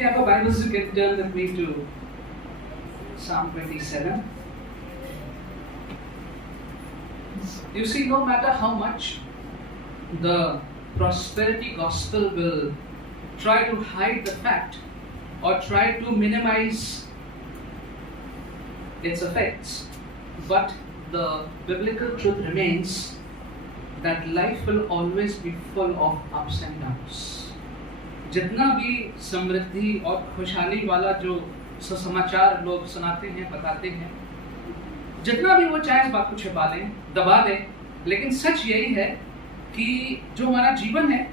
you have a Bible, you can turn with me to Psalm 27. You see, no matter how much the prosperity gospel will try to hide the fact or try to minimize its effects, but the biblical truth remains that life will always be full of ups and downs. जितना भी समृद्धि और खुशहाली वाला जो समाचार लोग सुनाते हैं, बताते हैं, जितना भी वो चाहे इस बात को छिपा लें, दबा दें, लेकिन सच यही है कि जो हमारा जीवन है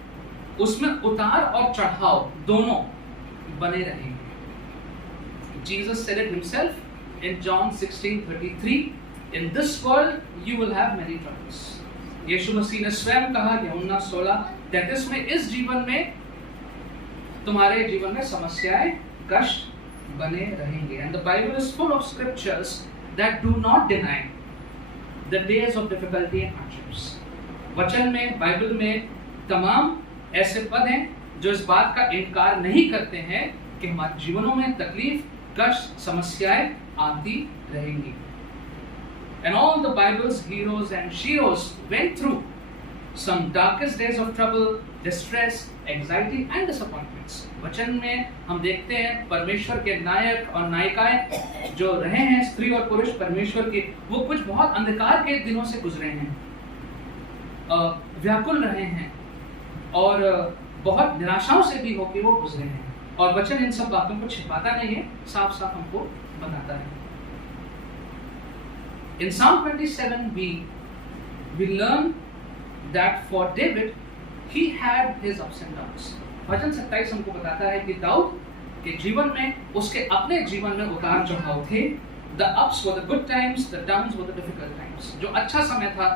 उसमें उतार और चढ़ाव दोनों बने रहेंगे. Jesus said it himself in John 16:33, in this world you will have many troubles. यीशु मसीह ने स्वयं कहा यूहन्ना 16:33 में, इस जीवन में तुम्हारे जीवन में समस्याएं, कष्ट बने रहेंगे. And the Bible is full of scriptures that do not deny the days of difficulty and hardships. वचन में, बाइबल में तमाम ऐसे पद हैं जो इस बात का इनकार नहीं करते हैं कि हमारे जीवनों में तकलीफ, कष्ट, समस्याएं आती रहेंगी. And all the Bible's heroes and sheroes went through some darkest days of trouble, distress, anxiety and disappointments. वचन में हम देखते हैं परमेश्वर के नायक और नायिकाएं जो रहे हैं, स्त्री और पुरुष परमेश्वर के, वो कुछ बहुत अंधकार के दिनों से गुजरे हैं, व्याकुल रहे हैं और बहुत निराशाओं से भी होकर वो गुजरे हैं. और वचन इन सब बातों को छिपाता नहीं है, साफ साफ हमको बताता है. In Psalm 27 we learn that for David he had his ups and downs. भजन 27 हमको बताता है कि दाऊद के जीवन में, उसके अपने जीवन में उतार चढ़ाव थे. The ups were the good times, the downs were the difficult times. जो अच्छा समय था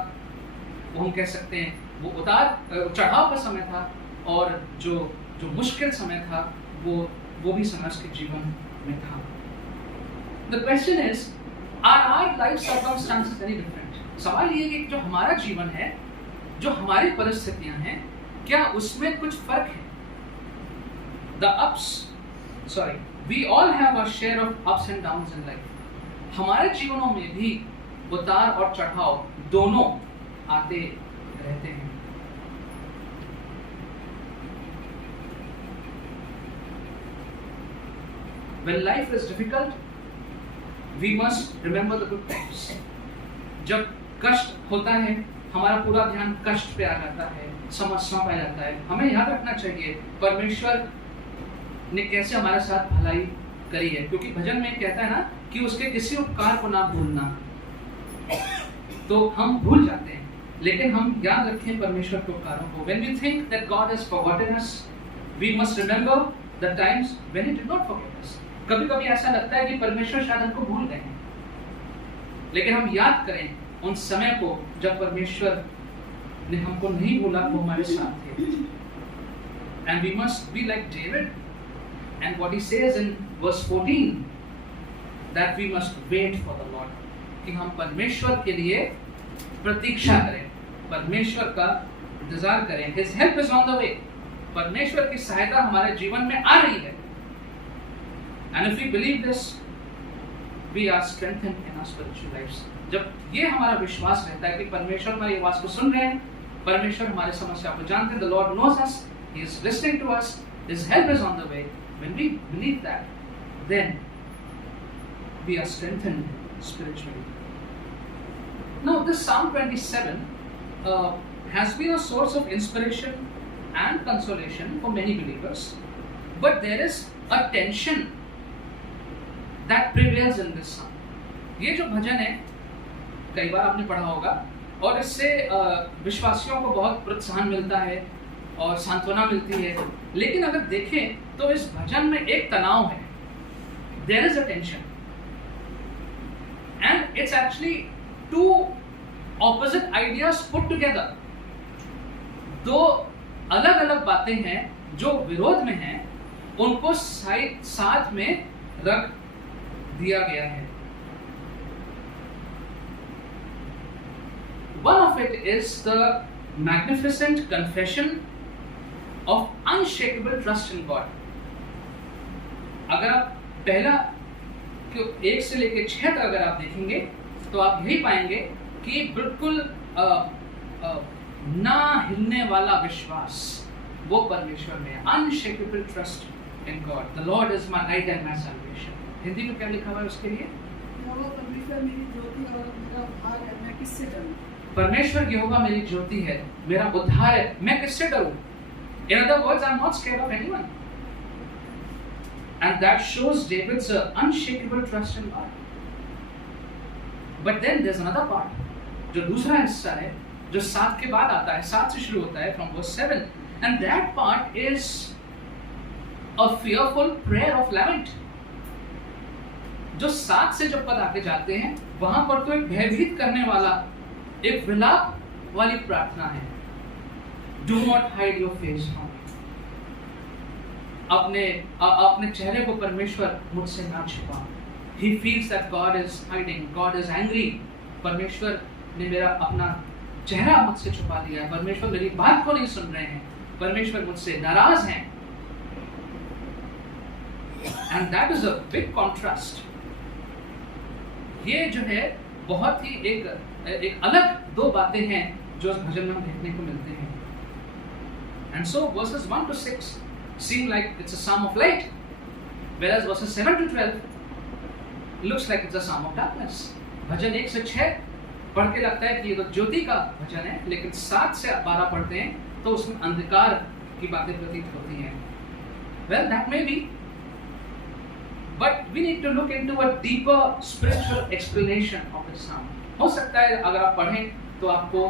वो हम कह सकते हैं वो उतार चढ़ाव का समय था, और जो मुश्किल समय था वो भी समय उसके जीवन में था. The question is, are our life circumstances any different? सवाल ये है कि जो हमारा जीवन है, जो हमारी परिस्थितियां हैं, क्या उसमें कुछ फर्क है? We all have our share of ups and downs in life. हमारे जीवनों में भी उतार और चढ़ाव दोनों आते रहते हैं. When life is difficult, we must remember the good times. जब कष्ट होता है, हमारा पूरा ध्यान कष्ट पे आ जाता है, समस्या पे आ जाता है, हमें याद रखना चाहिए परमेश्वर ने कैसे हमारे साथ भलाई करी है, क्योंकि भजन में कहता है ना कि उसके किसी उपकार को ना भूलना. तो हम भूल जाते हैं, लेकिन हम याद रखें परमेश्वर के उपकारों को. When we think that God has forgotten us, we must remember the times when He did not forget us. कभी-कभी ऐसा लगता है कि परमेश्वर शायद हमको भूल गए हैं, लेकिन हम याद करें उन समय को जब परमेश्वर ने हमको नहीं भूला, वो हमारे साथ थे. And we must be like David, and what he says in verse 14, that we must wait for the Lord. कि हम परमेश्वर के लिए प्रतीक्षा करें, परमेश्वर का इंतजार करें. His help is on the way. परमेश्वर की सहायता हमारे जीवन में आ रही है. And if we believe this, we are strengthened in our spiritual lives. जब ये हमारा विश्वास रहता है कि परमेश्वर हमारी आवाज को सुन रहे हैं, परमेश्वर हमारी समस्या को जानते हैं, the Lord knows us, He is listening to us, His help is on the way. When we believe that, then we are strengthened spiritually. Now, this Psalm 27 has been a source of inspiration and consolation for many believers, but there is a tension that prevails in this psalm. ये जो भजन है, कई बार आपने पढ़ा होगा, और इससे विश्वासियों को बहुत प्रोत्साहन मिलता है और सांत्वना मिलती है. लेकिन अगर देखें तो इस भजन में एक तनाव है. There is a tension, and it's actually two opposite ideas put together. दो अलग-अलग बातें हैं जो विरोध में हैं, उनको साथ में रख दिया गया है. One of it is the magnificent confession of unshakable trust in God. अगर आप पहला 1 से लेकर 6 तक अगर आप देखेंगे तो आप यही पाएंगे कि बिल्कुल ना हिलने वाला विश्वास वो परमेश्वर में है। Unshakeable trust in God, the Lord is my light and my salvation. Hindi में क्या लिखा हुआ है उसके लिए? वो परमेश्वर मेरी ज्योति और मेरा उद्धार है, मैं किससे डरूं? परमेश्वर यहोवा मेरी ज्योति है, मेरा उद्धार है, मैं किससे डरूं? In other words, I'm not scared of anyone. And that shows David's unshakable trust in God. But then there's another part, जो दूसरा हिस्सा है, जो 7 के बाद आता है, 7 से शुरू होता है, from verse 7. And that part is a fearful prayer of lament. जो 7 से जब पद आके जाते हैं, वहां पर तो एक भयभीत करने वाला, एक विलाप वाली प्रार्थना है। Do not hide your face from me. अपने चेहरे को परमेश्वर मुझसे ना छुपा। He feels that God is hiding, God is angry. परमेश्वर ने मेरा अपना चेहरा मुझसे छुपा दिया है, परमेश्वर मेरी बात को नहीं सुन रहे हैं, परमेश्वर मुझसे नाराज हैं। And that is a big contrast. ये जो है बहुत ही एक अलग 2 बातें हैं जो इस भजन में हम देखने को मिलते हैं। And so verses 1 to 6 seem like it's a psalm of light, whereas verses 7 to 12 looks like it's a psalm of darkness. भजन 1 से 6 पढ़ के लगता है कि ये तो ज्योति का भजन है, लेकिन 7 से 12 पढ़ते हैं तो उसमें अंधकार की बातें प्रतीत होती हैं। Well, that may be, but we need to look into a deeper spiritual explanation of this psalm. हो सकता है अगर आप पढ़ें तो आपको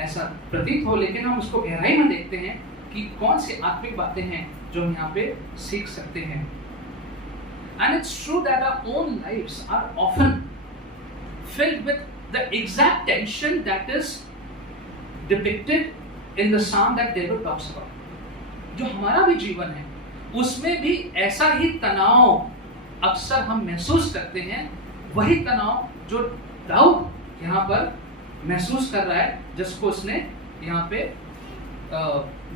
ऐसा प्रतीत हो, लेकिन हम उसको गहराई में देखते हैं कि कौन सी आत्मिक बातें हैं जो हम यहाँ पे सीख सकते हैं। And it's true that our own lives are often filled with the exact tension that is depicted in the psalm that David talks about. जो हमारा भी जीवन है उसमें भी ऐसा ही तनाव अक्सर हम महसूस करते हैं, वही तनाव जो दाऊद यहाँ पर महसूस कर रहा है, जिसको उसने यहाँ पे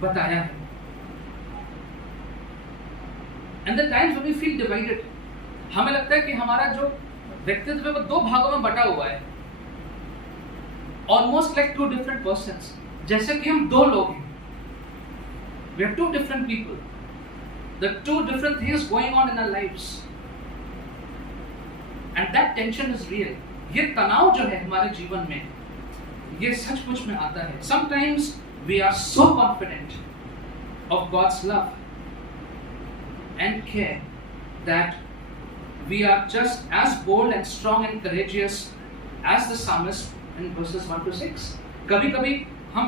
बताया है। And the times when we feel divided, हमें लगता है कि हमारा जो व्यक्तित्व है वो 2 भागों में बटा हुआ है, almost like 2 different persons, जैसे कि हम 2 लोग हैं। We are 2 different people, the 2 different things going on in our lives, and that tension is real. ये तनाव जो है हमारे जीवन में, ये सचमुच में आता है। Sometimes we are so confident of God's love and care that we are just as bold and strong and courageous as the psalmist in verses 1 to 6. कभी-कभी हम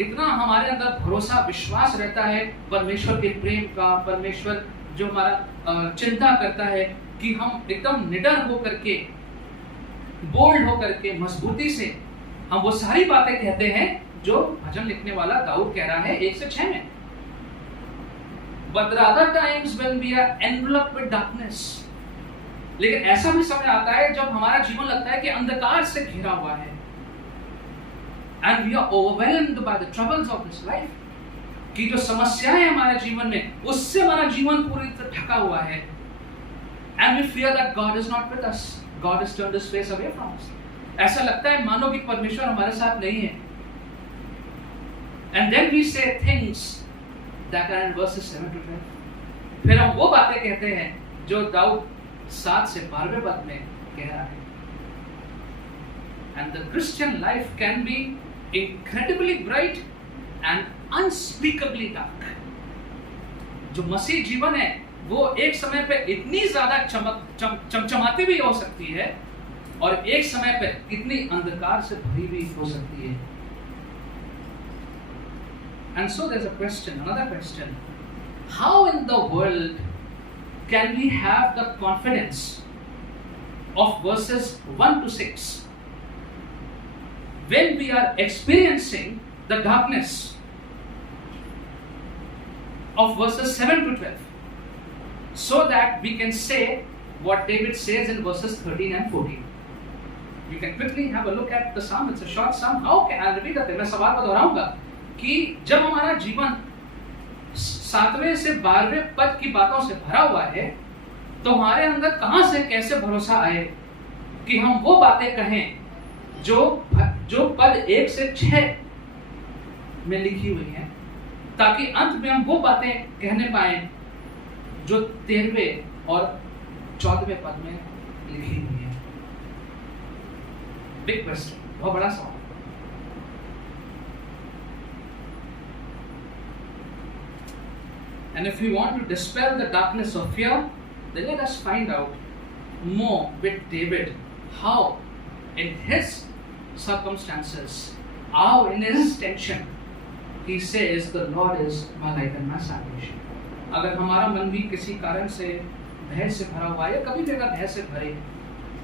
इतना हमारे अंदर भरोसा, विश्वास रहता है परमेश्वर के प्रेम का, परमेश्वर जो हमारा चिंता करता है कि हम एकदम निडर होकर के, बोल्ड होकर के, मजबूती से हम वो सारी बातें कहते हैं जो भजन लिखने वाला दाऊद कह रहा है 1 से 6 में। But there are other times when we are enveloped with darkness. लेकिन ऐसा भी समय आता है जब हमारा जीवन लगता है कि अंधकार से घिरा हुआ है, and we are overwhelmed by the troubles of this life. कि जो समस्याएं हमारे जीवन में, उससे हमारा जीवन पूरी तरह ढका हुआ है, and we fear that God is not with us. God has turned His face away from us. ऐसा लगता है मानो कि परमेश्वर हमारे साथ नहीं है। And then we say things that are in verses 7 to 12. फिर हम वो बातें कहते हैं जो दाऊद 7 से 12वें पद में कह रहा है। And the Christian life can be incredibly bright and unspeakably dark. जो मसीह जीवन है वो एक समय पे इतनी ज्यादा चमचमाती भी हो सकती है और एक समय पे इतनी अंधकार से भरी भी हो सकती है। And so there's a question, another question. How in the world can we have the confidence of verses 1 to 6 when we are experiencing the darkness of verses 7 to 12, so that we can say what David says in verses 13 and 14. You can quickly have a look at the psalm. It's a short psalm. How can I repeat that? मैं सवाल को दोहराऊंगा कि जब हमारा जीवन 7वें से 12वें पद की बातों से भरा हुआ है, तो हमारे अंदर कहां से कैसे भरोसा आए कि हम वो बातें कहें जो पद 1 से 6 में लिखी हुई हैं, ताकि अंत में हम वो बातें कहने पाए जो 13वें और 14वें पद में लिखी हुई है। बिग क्वेश्चन, बहुत बड़ा सवाल। And if we want to dispel the darkness of fear, then let us find out more with David how in his circumstances, how in his tension, he says the Lord is my light and my salvation. अगर हमारा मन भी किसी कारण से भय से भरा हुआ है, या कभी भी अगर भय से भरे,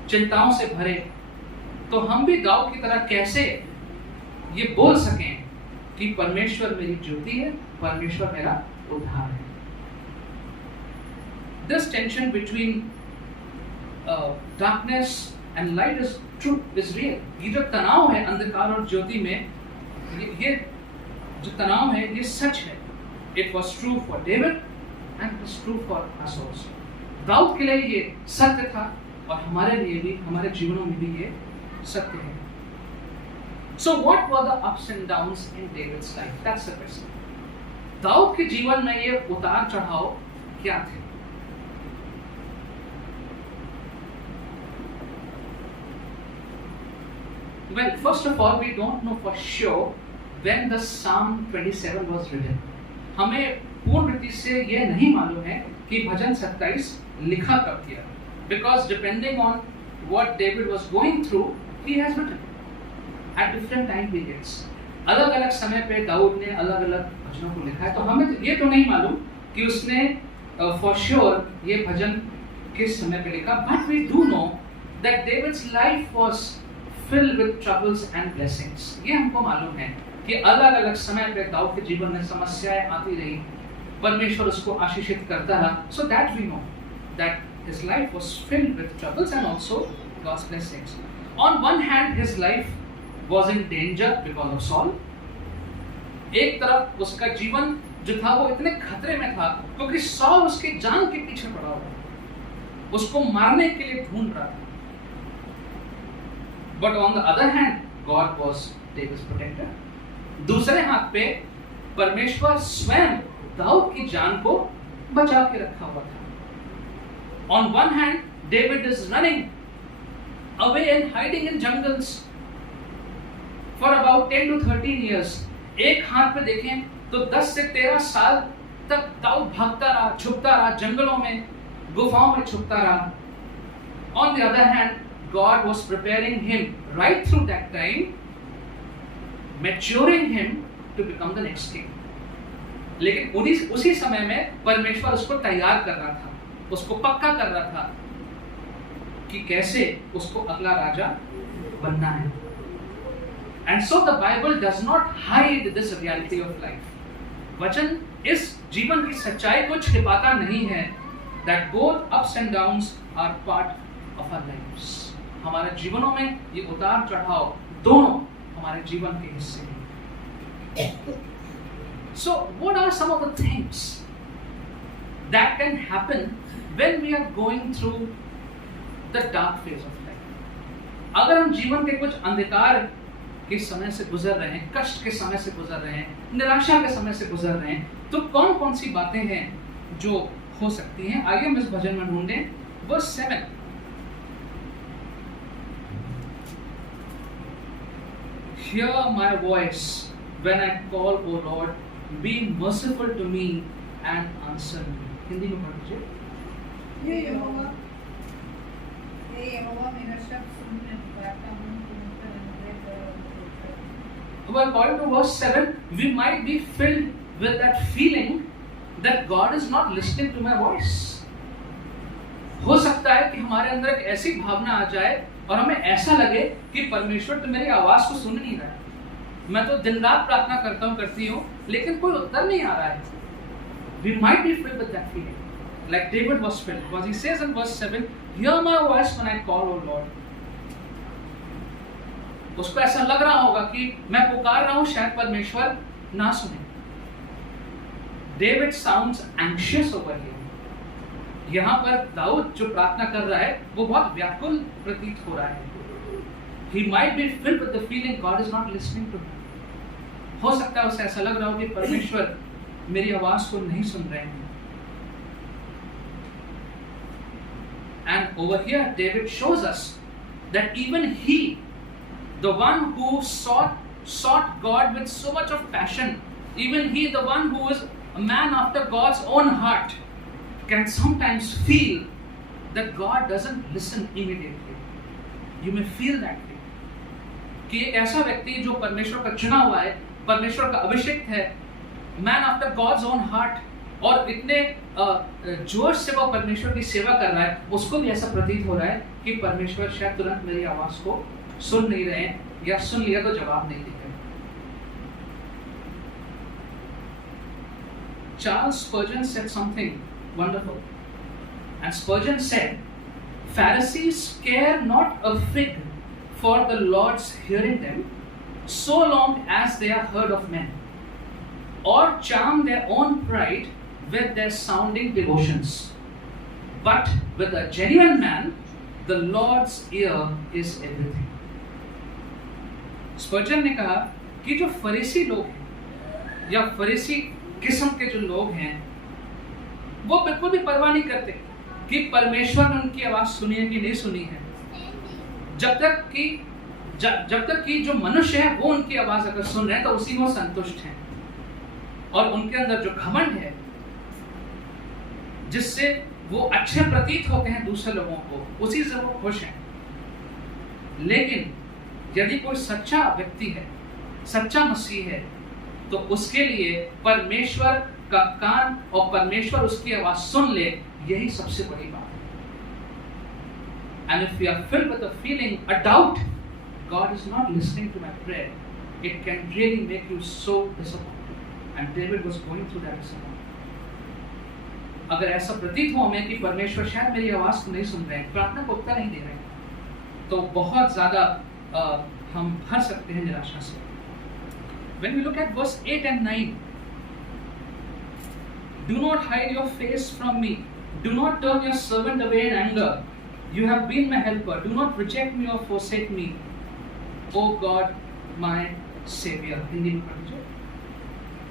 चिंताओं से भरे, तो हम भी दाऊद की तरह कैसे ये बोल सकें कि परमेश्वर मेरी ज्योति है, परमेश्वर मेरा उद्धार है। This tension between darkness and light is true, is real. ये जो तनाव है अंधकार और ज्योति में, ये जो तनाव है ये सच है। It was true for David and it was true for us also. Dawood के लिए ये सत्य था और हमारे लिए भी, हमारे जीवनों में भी ये सत्य है। So what were the ups and downs in David's life? That's the question. Dawood के जीवन में ये उतार चढ़ाव क्या थे? Well, first of all, we don't know for sure when the Psalm 27 was written. हमें पूर्ण रीति से ये नहीं मालूम है कि भजन 27 लिखा कब किया, because depending on what David was going through, he has written at different time periods. अलग-अलग समय पे दाऊद ने अलग-अलग भजनों को लिखा है, तो हमें ये तो नहीं मालूम कि उसने for sure ये भजन किस समय पे लिखा, but we do know that David's life was filled with troubles and blessings. ये हमको मालूम है कि अलग-अलग समय पे दाऊद के जीवन में समस्याएं आती रही, परमेश्वर उसको आशीषित करता रहा. So that we know that his life was filled with troubles and also God's blessings. On one hand, his life was in danger because of Saul. एक तरफ उसका जीवन जो था वो इतने खतरे में था क्योंकि सॉल उसकी जान के पीछे पड़ा हुआ, उसको मारने के लिए ढूंढ रहा था. But on the other hand, God was David's protector. दूसरे हाथ पे परमेश्वर स्वयं दाऊद की जान को बचा के रखा हुआ था. On one hand, David is running away and hiding in jungles for about 10 to 13 years. एक हाथ पे देखें तो 10 से 13 साल तक दाऊद भागता रहा, छुपता रहा, जंगलों में, गुफाओं में छुपता रहा. On the other hand, God was preparing him right through that time, maturing him to become the next king. लेकिन उसी समय में परमेश्वर उसको तैयार कर रहा था, उसको पक्का कर रहा था कि कैसे उसको अगला राजा बनना है. And so the Bible does not hide this reality of life. वचन इस जीवन की सच्चाई को छिपाता नहीं है. That both ups and downs are part of our lives. हमारे जीवनों में ये उतार चढ़ाव दोनों हमारे जीवन के हिस्से हैं. So what are some of the things that can happen when we are going through the dark phase of life? अगर हम जीवन के कुछ अंधकार के समय से गुजर रहे हैं, कष्ट के समय से गुजर रहे हैं, निराशा के समय से गुजर रहे हैं, तो कौन कौन सी बातें हैं जो हो सकती हैं? आइए हम इस भजन में ढूंढें verse 7. Hear my voice when I call, O Lord, be merciful to me and answer me. Hindi में पढ़ लीजिए. ये यहोवा मेरा शब्द सुनने पुकारता हूँ, तुम पर अनुग्रह करो. Well, according to verse 7, we might be filled with that feeling that God is not listening to my voice. हो सकता है कि हमारे अंदर एक ऐसी भावना आ जाए और हमें ऐसा लगे कि परमेश्वर तो मेरी आवाज को सुन नहीं रहा है. मैं तो दिन रात प्रार्थना करती हूँ, लेकिन कोई उत्तर नहीं आ रहा है. We might be filled with that feeling, like David was filled, because he says in verse 7, "Hear my voice when I call, O Lord." उसको ऐसा लग रहा होगा कि मैं पुकार रहा हूँ, शायद परमेश्वर ना सुने. David sounds anxious over here. यहाँ पर दाऊद जो प्रार्थना कर रहा है वो बहुत व्याकुल प्रतीत हो रहा है. He might be filled with the feeling God is not listening to him. हो सकता है उसे ऐसा लग रहा हो कि परमेश्वर मेरी आवाज को नहीं सुन रहे हैं. And over here David shows us that even he, the one who sought God with so much of passion, even he, the one who is a man after God's own heart, can sometimes feel that God doesn't listen immediately. You may feel that way. कि एक ऐसा व्यक्ति जो परमेश्वर का चुना हुआ है, परमेश्वर का अभिषिक्त है, man after God's own heart, और इतने जोश से वो परमेश्वर की सेवा कर रहा है, उसको भी ऐसा प्रतीत हो रहा है कि परमेश्वर शायद तुरंत मेरी आवाज को सुन नहीं रहे हैं, या सुन लिया तो जवाब नहीं दे रहे. Charles Spurgeon said something wonderful. And Spurgeon said, Pharisees care not a fig for the Lord's hearing them, so long as they are heard of men, or charm their own pride with their sounding devotions. But with a genuine man, the Lord's ear is everything. Spurgeon ने कहा कि जो फरीसी लोग हैं या फरीसी किस्म के जो लोग हैं वो बिल्कुल भी परवाह नहीं करते कि परमेश्वर ने उनकी आवाज सुनी है कि नहीं सुनी है. जब तक कि जो मनुष्य है वो उनकी आवाज अगर सुन रहे हैं तो उसी में वो संतुष्ट हैं, और उनके अंदर जो घमंड है जिससे वो अच्छे प्रतीत होते हैं दूसरे लोगों को, उसी से वो खुश हैं. लेकिन यदि कोई सच्चा व्यक्ति है, सच्चा मसीह है, तो उसके लिए परमेश्वर का कान और परमेश्वर उसकी आवाज सुन ले, यही सबसे बड़ी बात है. And if we are filled with a feeling, a doubt, God is not listening to my prayer, it can really make you so disappointed. And David was going through that disappointment. अगर ऐसा प्रतीत हो हमें कि परमेश्वर शायद मेरी आवाज को नहीं सुन रहे हैं, प्रार्थना को उत्तर नहीं दे रहे हैं, तो बहुत ज्यादा हम भर सकते हैं निराशा से. When we look at verse 8 and 9, do not hide your face from me, do not turn your servant away in anger, you have been my helper, do not reject me or forsake me, O God my Savior. Hindi में पढ़ लीजिए.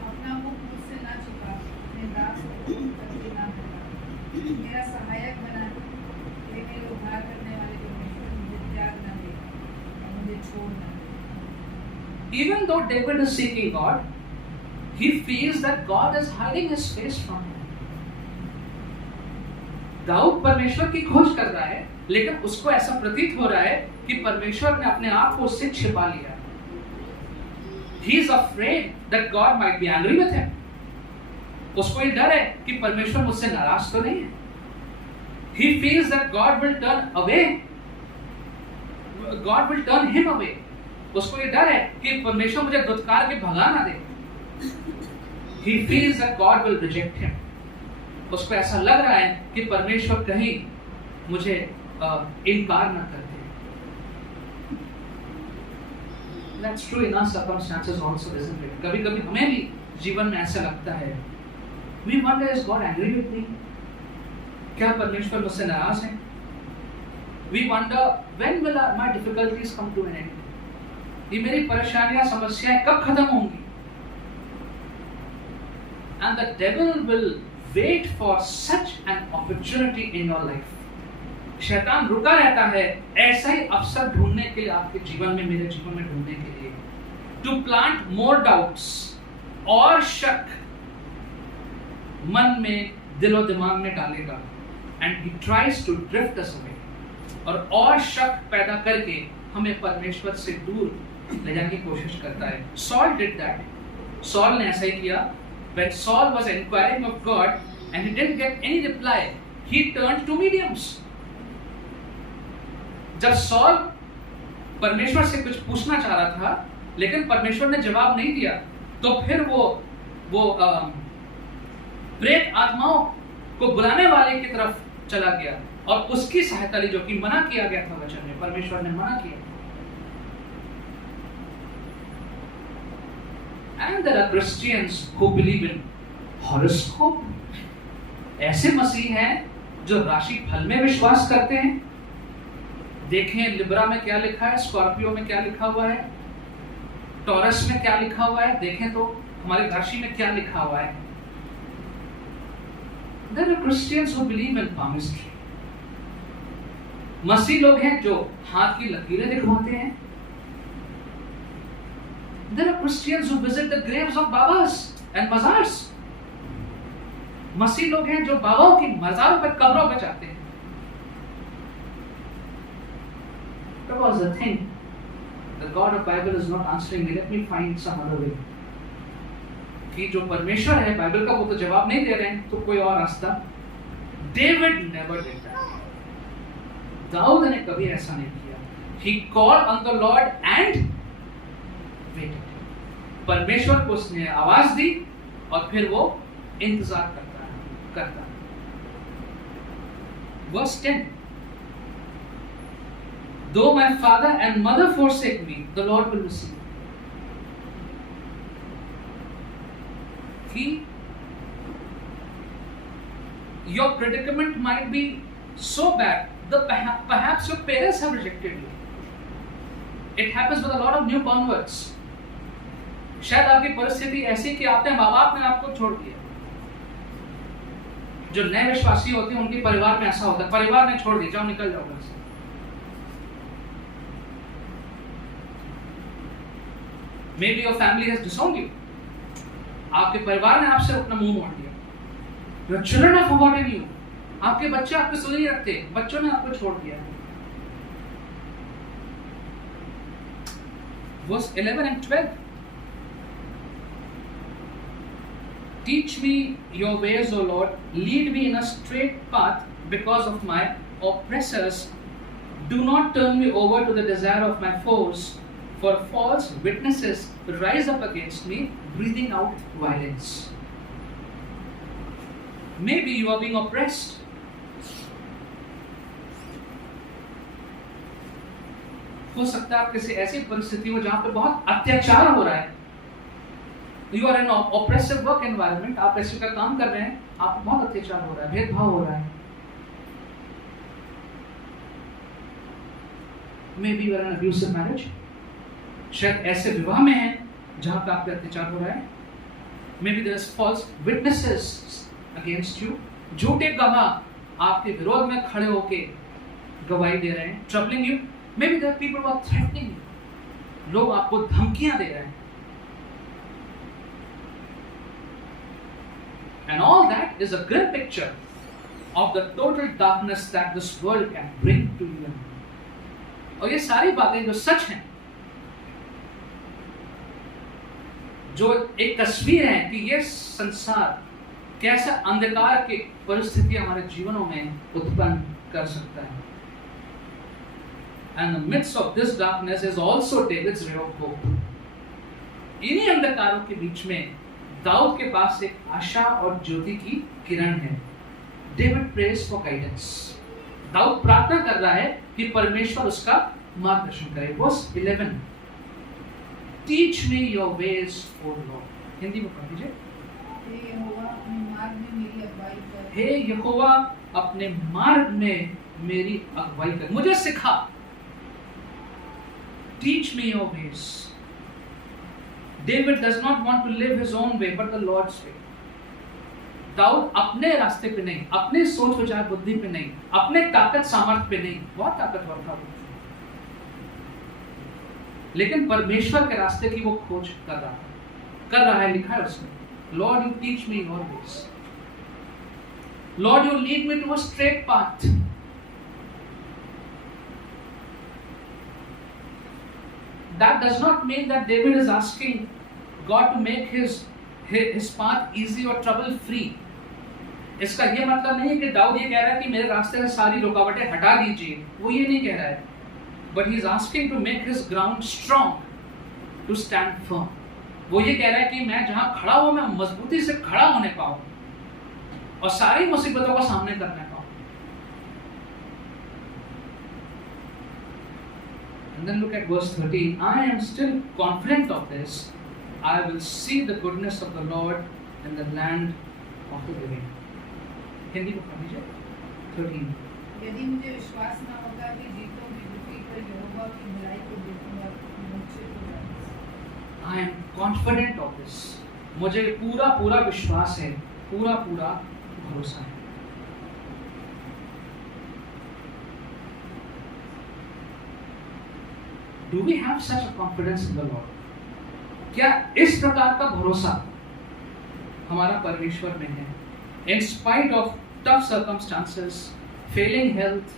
अपना मुख मुझसे ना छुपा, अपने दास को करके ना भूला, मेरा सहायक बना, हे मेरे उद्धार करने वाले परमेश्वर, मुझे त्याग न दे और मुझे छोड़ न दे. Even though David is seeking God, he feels that God is hiding his face from him. Dawood परमेश्वर की खोज कर रहा है, लेकिन उसको ऐसा प्रतीत हो रहा है कि परमेश्वर ने अपने आप को उससे छिपा लिया. He is afraid that God might be angry with him. उसको ये डर है कि परमेश्वर मुझसे नाराज तो नहीं है. He feels that God will turn away. God will turn him away. उसको ये डर है कि परमेश्वर मुझे दुत्कार के भगा ना दे. He feels that God will reject him. उसको ऐसा लग रहा है कि परमेश्वर कहीं मुझे इनकार ना कर दे. That's true in our circumstances also, isn't it? कभी-कभी हमें भी जीवन में ऐसा लगता है. We wonder, is God angry with me? क्या परमेश्वर मुझसे नाराज है? We wonder, when will my difficulties come to an end? ये मेरी परेशानियां, समस्याएं कब खत्म होंगी? And the devil will wait for such an opportunity in your life. शैतान रुका रहता है ऐसा ही अवसर ढूंढने के लिए आपके जीवन में, मेरे जीवन में ढूंढने के लिए. To plant more doubts, और शक मन में, दिलो दिमाग में डालेगा. And he tries to drift us away. और शक पैदा करके हमें परमेश्वर से दूर ले जाने की कोशिश करता है. Saul did that. Saul ने ऐसा ही किया. When Saul was inquiring of God and he didn't get any reply, he turned to mediums. जब सॉल परमेश्वर से कुछ पूछना चाह रहा था लेकिन परमेश्वर ने जवाब नहीं दिया, तो फिर वो प्रेत आत्माओं को बुलाने वाले की तरफ चला गया और उसकी सहायता ली, जो कि मना किया गया था वचन में. परमेश्वर ने मना किया. And there are Christians who believe in horoscope, ऐसे मसीह हैं जो राशि फल में विश्वास करते हैं। देखें लिब्रा में क्या लिखा है, स्कॉर्पियो में क्या लिखा हुआ है, टॉरस में क्या लिखा हुआ है, देखें तो हमारी राशि में क्या लिखा हुआ है। There are Christians who believe in palmistry. मसीह लोग हैं जो हाथ की लकीरें दिखवाते हैं। There are Christians who visit the graves of babas and mazars. मसीह लोग हैं जो बाबाओं की मज़ारों पर, कब्रों पर जाते हैं। That was the thing. The God of Bible is not answering me. Let me find some other way. कि जो परमेश्वर है बाइबल का वो तो जवाब नहीं दे रहे हैं, तो कोई और रास्ता। David never did that. Dawood ने कभी ऐसा नहीं किया। He called on the Lord and waited. परमेश्वर को उसने आवाज दी और फिर वो इंतजार करता। Verse 10. Though my father and mother forsake me, the Lord will receive me. Your predicament might be so bad that perhaps your parents have rejected you. It happens with a lot of new converts. शायद आपकी परिस्थिति ऐसी कि आपने माँ बाप ने आपको छोड़ दिया। जो नए विश्वासी होते हैं उनके परिवार में ऐसा होता है, परिवार ने छोड़ दिया, जाओ निकल जाओ घर से। Maybe your family has disowned you. आपके परिवार ने आपसे अपना मुंह मोड़ दिया। Your children have forgotten you. आपके बच्चे आपको सुन नहीं रखते, बच्चों ने आपको छोड़ दिया। Verse 11 and 12. Teach me your ways, O Lord. Lead me in a straight path because of my oppressors. Do not turn me over to the desire of my foes, for false witnesses rise up against me, breathing out violence. Maybe you are being oppressed. हो सकता है आप किसी ऐसी परिस्थिति हो जहां पे बहुत अत्याचार हो रहा है। You are in an oppressive work environment. आप ऐसे का काम कर रहे हैं, आप बहुत अत्याचार हो रहा है, भेदभाव हो रहा है। Maybe you are in an abusive marriage. शायद ऐसे विवाह में हैं जहां पे आप पे अत्याचार हो रहा है। Maybe there is false witnesses against you. झूठे गवाह आपके विरोध में खड़े होके गवाही दे रहे हैं, troubling you. Maybe there are people who are threatening you. लोग आपको धमकियां दे रहे हैं। And all that is a grim picture of the total darkness that this world can bring to you. और ये सारी बातें जो सच हैं, जो एक तस्वीर है कि ये संसार कैसा अंधकार की परिस्थिति हमारे जीवनों में उत्पन्न कर सकता है। And the midst of this darkness is also David's ray of hope. इन्हीं अंधकारों के बीच में दाऊद के पास एक आशा और ज्योति की किरण है। David prays for guidance. Dawood प्रार्थना कर रहा है कि परमेश्वर उसका मार्गदर्शन करे। Verse 11. Teach me your ways, O Lord. Hindi में पढ़ लीजिए। हे यहोवा अपने मार्ग में मेरी अगुवाई कर, मुझे सिखा। Teach me your ways. David does not want to live his own way, but the Lord's way. Dawood अपने रास्ते पे नहीं, अपने सोच विचार बुद्धि पे नहीं, अपने ताकत सामर्थ्य पे नहीं, बहुत ताकतवर था वो, लेकिन परमेश्वर के रास्ते की वो खोज कर रहा है। लिखा है उसमें, Lord, you teach me your ways. Lord, you lead me to a straight path. That does not mean that David is asking God to make his path easy or trouble free. इसका ये मतलब नहीं है कि दाऊद ये कह रहा है कि मेरे रास्ते से सारी रुकावटें हटा दीजिए, वो ये नहीं कह रहा है। But he is asking to make his ground strong, to stand firm. वो ये कह रहा है कि मैं जहां खड़ा हूं मैं मजबूती से खड़ा होने पाऊं और सारी मुसीबतों का सामना करने पाऊं। And then look at verse 13. I am still confident of this. I will see the goodness of the Lord in the land of the living. Hindi में पढ़ लीजिए 13. यदि मुझे विश्वास न होगा कि जीतों की पृथ्वी पर यहोवा की भलाई को देखूंगा, मूर्छित हो जाऊंगा। I am confident of this. मुझे पूरा विश्वास है, पूरा भरोसा है। Do we have such a confidence in the Lord? क्या इस प्रकार का भरोसा हमारा परमेश्वर में है? In spite of tough circumstances, failing health,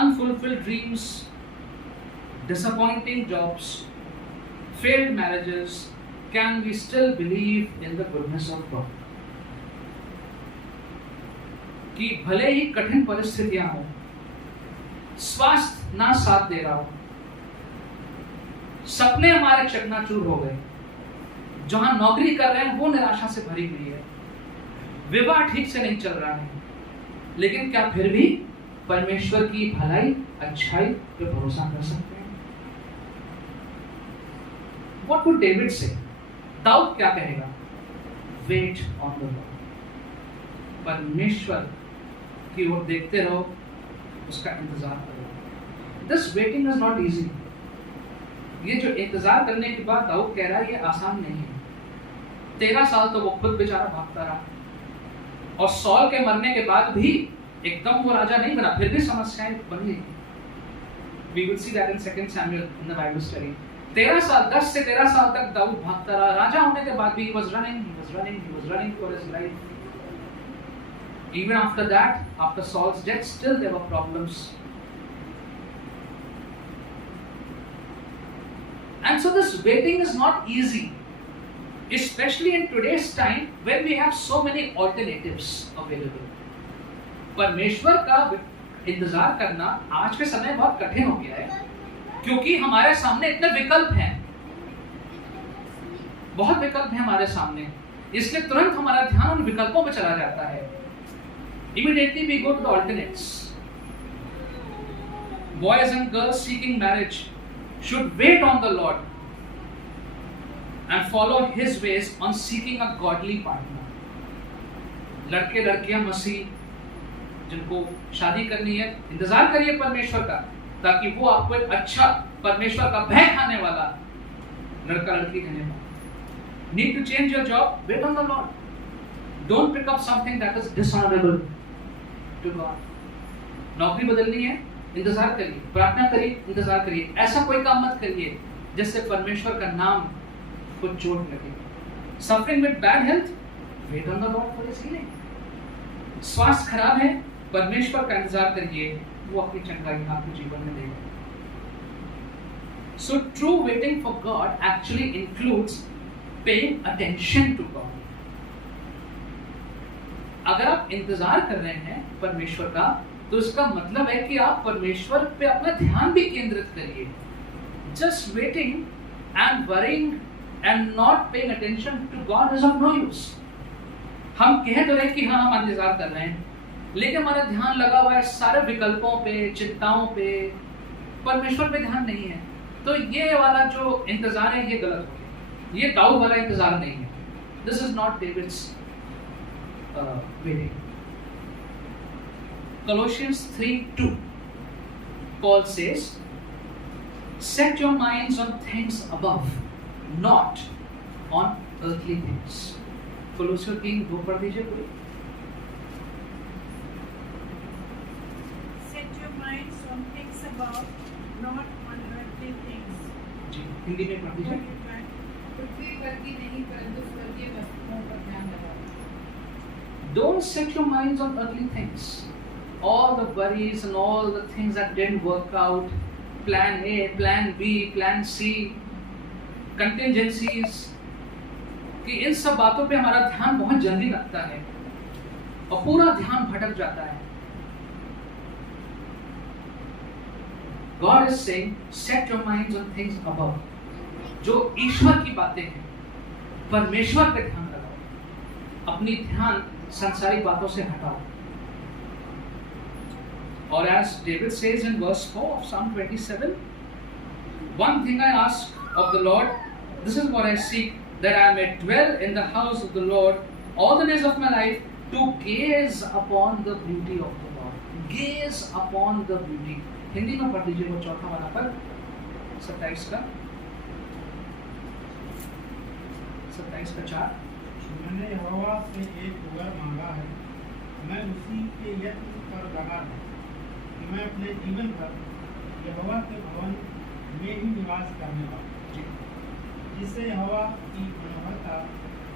unfulfilled dreams, disappointing jobs, failed marriages, can we still believe in the goodness of God? कि भले ही कठिन परिस्थितियां हो, स्वास्थ्य ना साथ दे रहा हो, सपने हमारे चकनाचूर हो गए, जहां नौकरी कर रहे हैं वो निराशा से भरी हुई है, विवाह ठीक से नहीं चल रहा है, लेकिन क्या फिर भी परमेश्वर की भलाई अच्छाई पे भरोसा कर सकते हैं? What would David say? Dawood क्या कहेगा? Wait on the Lord. परमेश्वर की ओर देखते रहो, उसका इंतजार करो। This waiting is not easy. ये जो इंतजार करने के बाद दाऊद कह रहा है, ये आसान नहीं है। 13 साल तो वो खुद बेचारा भागता रहा, और सॉल के मरने के बाद भी एकदम वो राजा नहीं बना, फिर भी समस्याएं बनी। We will see that in 2 Samuel in the Bible study. 10 से 13 साल तक दाऊद भागता रहा, राजा होने के बाद भी he was running for his life. Even after that, after Saul's death, still there were problems. And so this waiting is not easy, especially in today's time when we have so many alternatives available. परमेश्वर का इंतजार करना आज के समय बहुत कठिन हो गया है, क्योंकि हमारे सामने इतने विकल्प हैं, बहुत विकल्प हैं हमारे सामने, इसलिए तुरंत हमारा ध्यान उन विकल्पों में चला जाता है। Immediately we go to the alternates. Boys and girls seeking marriage should wait on the Lord and follow His ways on seeking a godly partner. लड़के लड़कियां मसीह जिनको शादी करनी है, इंतजार करिए परमेश्वर का, ताकि वो आपको एक अच्छा परमेश्वर का भय खाने वाला लड़का लड़की देने पाए। Need to change your job? Wait on the Lord. Don't pick up something that is dishonorable to God. नौकरी बदलनी है, इंतजार करिए, प्रार्थना करिए, इंतजार करिए, ऐसा कोई काम मत करिए जिससे परमेश्वर का नाम को चोट लगे। Suffering with bad health? Wait on the Lord for His healing. स्वास्थ्य खराब है, परमेश्वर का इंतजार करिए, वो अपनी चंगाई आपके जीवन में देगा। So true waiting for God actually includes paying attention to God. अगर आप इंतजार कर रहे हैं परमेश्वर का, तो इसका मतलब है कि आप परमेश्वर पे अपना ध्यान भी केंद्रित करिए। Just waiting and worrying and not paying attention to God is of no use. हम कह तो रहे कि हाँ हम इंतजार कर रहे हैं, लेकिन हमारा ध्यान लगा हुआ है सारे विकल्पों पे, चिंताओं पे, परमेश्वर पे ध्यान नहीं है, तो ये वाला जो इंतजार है ये गलत हो गया। ये दाऊद वाला इंतजार नहीं है। This is not David's waiting. Colossians 3:2, Paul says, "Set your minds on things above, not on earthly things." Colossians 3:2 पढ़ दीजिए पूरी। Set your minds on things above, not on earthly things. जी, हिंदी में पढ़ दीजिए। पृथ्वी पर की नहीं परंतु स्वर्गीय वस्तुओं पर ध्यान लगाओ। Don't set your minds on earthly things. All the worries and all the things that didn't work out, plan A, plan B, plan C, contingencies, कि इन सब बातों पे हमारा ध्यान बहुत जल्दी लगता है और पूरा ध्यान भटक जाता है। God is saying, set your minds on things above. जो ईश्वर की बातें हैं, परमेश्वर पे ध्यान लगाओ, अपनी ध्यान संसारिक बातों से हटाओ। और as David says in verse 4 of Psalm 27, one thing I ask of the Lord, this is what I seek, that I may dwell in the house of the Lord all the days of my life to gaze upon the beauty of the Lord. Gaze upon the beauty. Hindi में पढ़ लीजिए वो चौथा वाला पद 27 का 4। मैंने यहोवा से एक वर मांगा है, मैं उसी के यत्न कर रहा हूँ कि मैं अपने जीवन भर यहोवा के भवन में ही निवास करने वाला, जिससे यहोवा की मनोहरता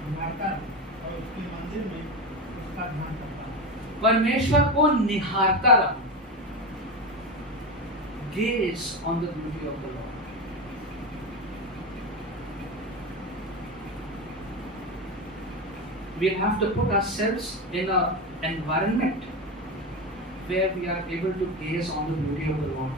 निहारता है और उसके मंदिर में उसका ध्यान करता है। परमेश्वर को निहारता रहो। Gaze on the beauty of the Lord. We have to put ourselves in an environment where we are able to gaze on the beauty of the Lord.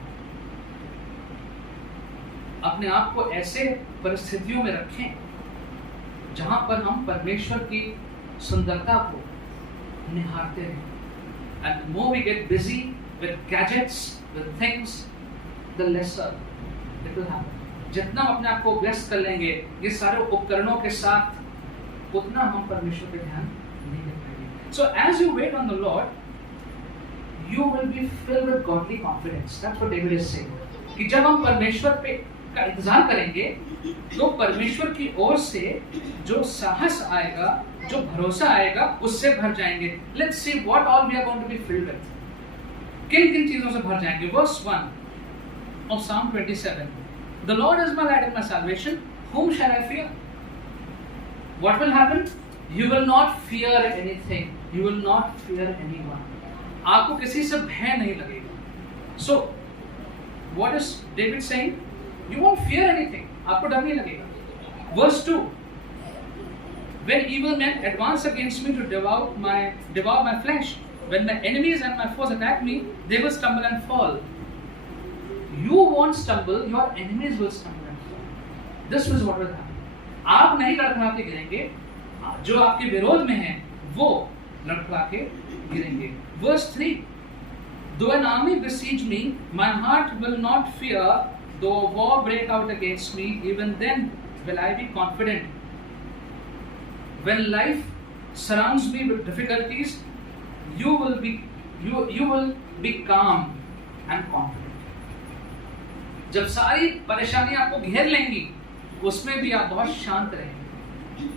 अपने आप को ऐसे परिस्थितियों में रखें जहां पर हम परमेश्वर की सुंदरता को निहारते हैं. And the more we get busy with gadgets, with things, the lesser it will happen. जितना अपने आप को व्यस्त कर लेंगे ये सारे उपकरणों के साथ, उतना हम परमेश्वर पे ध्यान नहीं दे पाएंगे. So as you wait on the Lord, you will be filled with godly confidence. That's what David is saying. कि जब हम परमेश्वर पे का इंतजार करेंगे तो परमेश्वर की ओर से जो साहस आएगा, जो भरोसा आएगा, उससे भर जाएंगे. Let's see what all we are going to be filled with. किन चीजों से भर जाएंगे? Verse 1 of Psalm 27. The Lord is my light and my salvation. Whom shall I fear? What will happen? You will not fear anything. You will not fear anyone. आपको किसी से भय नहीं लगेगा. So, what is David saying? You won't fear anything. आपको डर नहीं लगेगा. Verse 2. When evil men advance against me to devour my flesh, when my enemies and my foes attack me, they will stumble and fall. You won't stumble, your enemies will stumble and fall. This is what will happen. आप नहीं लड़खड़ा के गिरेंगे, जो आपके विरोध में हैं वो लड़खड़ा के गिरेंगे. Verse 3. Though an army besiege me, my heart will not fear. Though war break out against me, even then will I be confident. When life surrounds me with difficulties, you will be calm and confident. जब सारी परेशानियां आपको घेर लेंगी, उसमें भी आप बहुत शांत रहेंगे.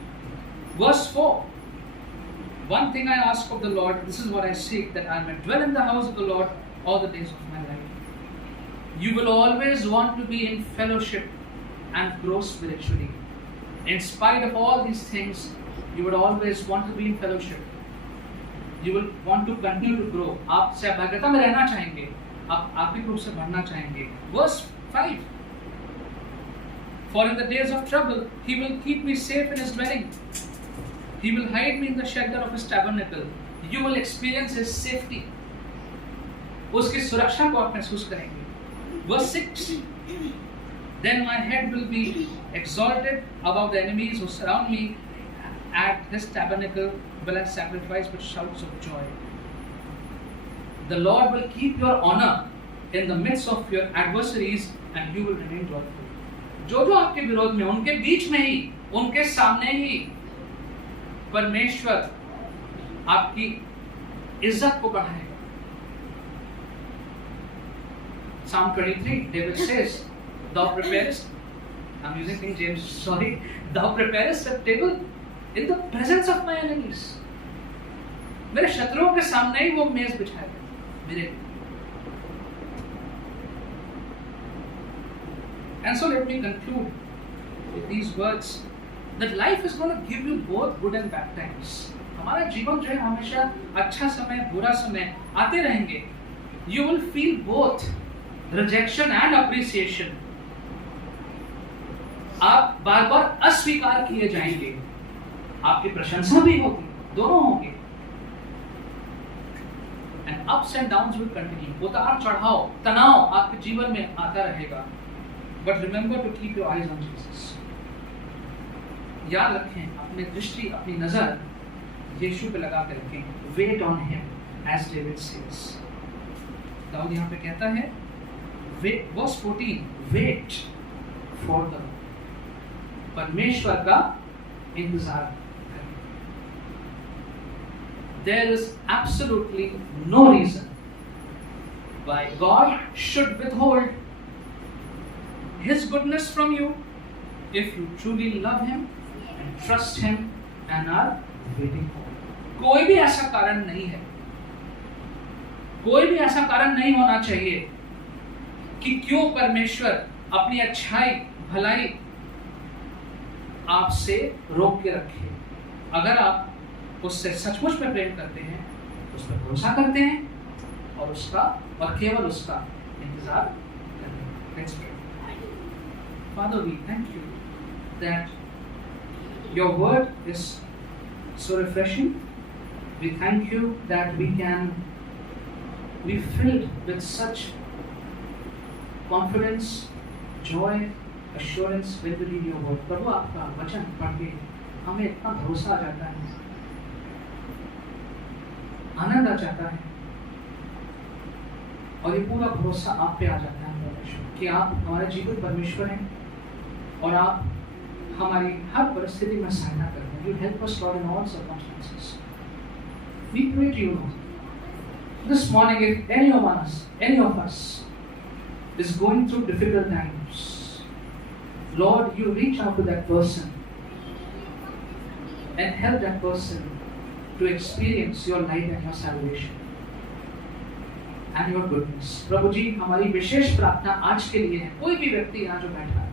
Verse 4. One thing I ask of the Lord, this is what I seek, that I may dwell in the house of the Lord all the days of my life. You will always want to be in fellowship and grow spiritually. In spite of all these things, you would always want to be in fellowship. You will want to continue to grow. आप सहभागिता में रहना चाहेंगे, आप आत्मिक रूप से बढ़ना चाहेंगे. Verse 5. For in the days of trouble, He will keep me safe in His dwelling. He will hide me in the shelter of His tabernacle. You will experience His safety. उसकी सुरक्षा को आप महसूस करेंगे. Verse 6. Then my head will be exalted above the enemies who surround me. At His tabernacle will I sacrifice with shouts of joy. The Lord will keep your honor in the midst of your adversaries, and you will remain joyful. जो आपके विरोध में, उनके बीच में ही, उनके सामने ही परमेश्वर आपकी इज्जत को बढ़ाएगा. Psalm 23, David says, Thou preparest, I'm using King James, sorry, Thou preparest a table in the presence of my enemies. मेरे शत्रुओं के सामने ही वो मेज बिछाएगा मेरे. And so let me conclude with these words that life is going to give you both good and bad times. हमारा जीवन जो है हमेशा अच्छा समय, बुरा समय आते रहेंगे. You will feel both rejection and appreciation. आप बार बार अस्वीकार किए जाएंगे, आपकी प्रशंसा भी होगी, दोनों होंगे. And ups and downs will continue. उतार चढ़ाव, तनाव आपके जीवन में आता रहेगा. But remember to keep your eyes on Jesus. याद रखें, अपनी दृष्टि, अपनी नजर यीशु पे लगा कर रखें. Wait on Him, as David says. Dawood यहाँ पे कहता है, verse 14, wait for the Lord. परमेश्वर का इंतजार करें. there is absolutely no reason why God should withhold His goodness from you if you truly love Him and trust Him and are waiting for Him. कोई भी ऐसा कारण नहीं है, कोई भी ऐसा कारण नहीं होना चाहिए कि क्यों परमेश्वर अपनी अच्छाई भलाई आपसे रोक के रखे। अगर आप उससे सचमुच में प्रेम करते हैं, उस पर भरोसा करते हैं और केवल उसका इंतजार करते हैं। Let's pray. Father, we thank you that your word is so refreshing. We thank you that we can be filled with such confidence, joy, assurance when we read your word. प्रभु आपका वचन पढ़ के हमें इतना भरोसा आ जाता है, आनंद आ जाता है, और ये पूरा भरोसा आप पे आ जाता है परमेश्वर कि आप हमारे जीवित परमेश्वर हैं और आप हमारी हर परिस्थिति में सहायता करते हैं। You help us, Lord, in all circumstances. We pray to you, Lord. This morning, if any of us is going through difficult times, Lord, you reach out to that person and help that person to experience your light and your salvation and your goodness. प्रभु जी, हमारी विशेष प्रार्थना आज के लिए है, कोई भी व्यक्ति यहाँ जो बैठा है,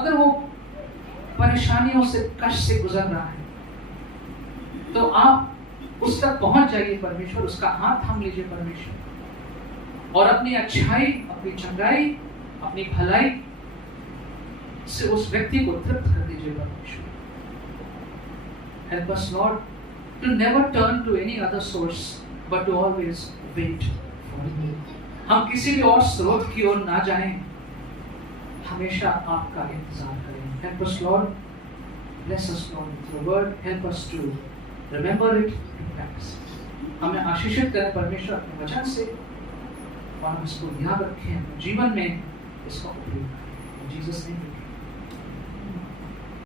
अगर वो परेशानियों से, कष्ट से गुजर रहा है, तो आप उस तक पहुंच जाइए परमेश्वर, उसका हाथ थाम लीजिए परमेश्वर, और अपनी अच्छाई, अपनी चंगाई, अपनी भलाई से उस व्यक्ति को तृप्त कर दीजिए परमेश्वर। Help us, Lord, to never turn to any other source, but to always wait for you. हम किसी भी और स्रोत की ओर ना जाएं, हमेशा आपका इंतजार करें। Help us, Lord, bless us, Lord, with your word. Help us to remember it and practice it. हमें आशीषित करें परमेश्वर अपने वचन से, और हम इसको याद रखें, जीवन में इसका उपयोग करें। In Jesus' name.